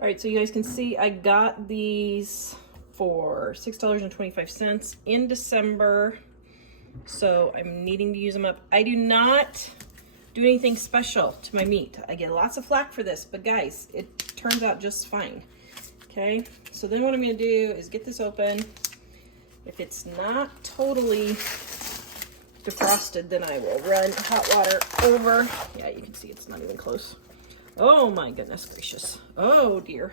All right, so you guys can see I got these for $6.25 in December. So I'm needing to use them up. I do not do anything special to my meat. I get lots of flack for this, but guys, it turns out just fine. Okay, so then what I'm gonna do is get this open. If it's not totally defrosted, then I will run hot water over. Yeah, you can see it's not even close. Oh my goodness gracious. Oh dear.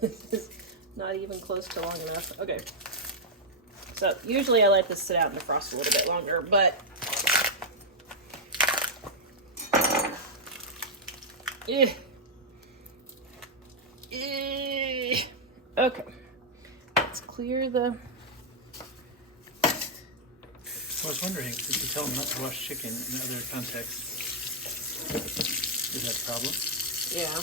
This is not even close to long enough. Okay. So usually I let this sit out and defrost a little bit longer, but okay. Let's clear the... I was wondering, if you tell them not to wash chicken in other contexts. Is that a problem? Yeah.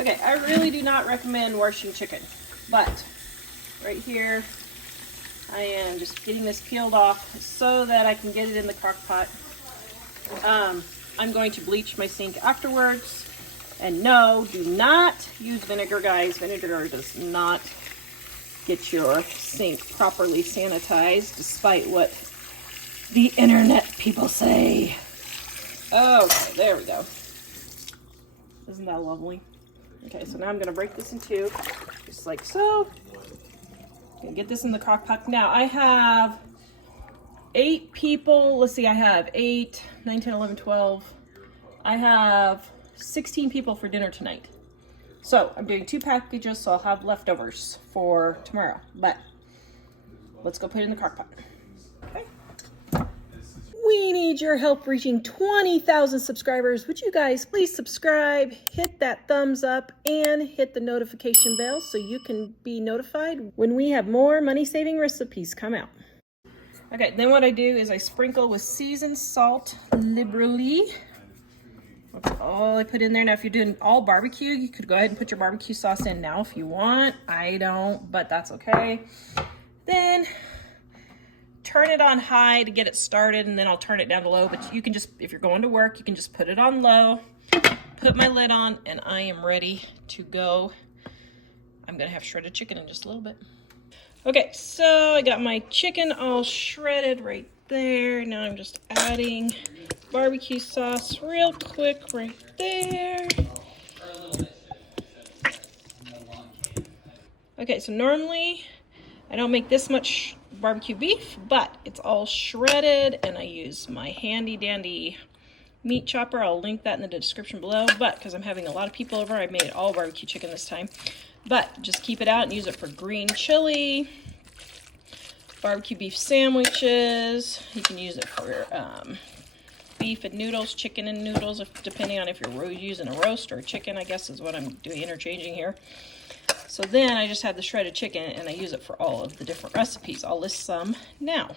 Okay, I really do not recommend washing chicken, but right here I am just getting this peeled off so that I can get it in the crock pot. I'm going to bleach my sink afterwards, and no, do not use vinegar, guys. Vinegar does not get your sink properly sanitized, despite what the internet people say. Okay, there we go. Isn't that lovely? Okay, so now I'm gonna break this in two, just like so. Gonna get this in the crock pot. Now I have 8 people. Let's see, I have 8, 9, 10, 11, 12. I have 16 people for dinner tonight. So I'm doing 2 packages, so I'll have leftovers for tomorrow. But let's go put it in the crock pot. Okay. We need your help reaching 20,000 subscribers. Would you guys please subscribe, hit that thumbs up, and hit the notification bell so you can be notified when we have more money-saving recipes come out. Okay, then what I do is I sprinkle with seasoned salt liberally. That's all I put in there. Now, if you're doing all barbecue, you could go ahead and put your barbecue sauce in now if you want. I don't, but that's okay. Then turn it on high to get it started, and then I'll turn it down to low. But you can just, if you're going to work, you can just put it on low, put my lid on, and I am ready to go. I'm gonna have shredded chicken in just a little bit. Okay, so I got my chicken all shredded right there. Now I'm just adding barbecue sauce real quick right there. Okay, so normally I don't make this much barbecue beef, but it's all shredded, and I use my handy dandy meat chopper. I'll link that in the description below, but because I'm having a lot of people over, I made it all barbecue chicken this time. But just keep it out and use it for green chili, barbecue beef sandwiches. You can use it for beef and noodles, chicken and noodles, depending on if you're using a roast or a chicken, I guess is what I'm doing, interchanging here. So then I just have the shredded chicken, and I use it for all of the different recipes. I'll list some now.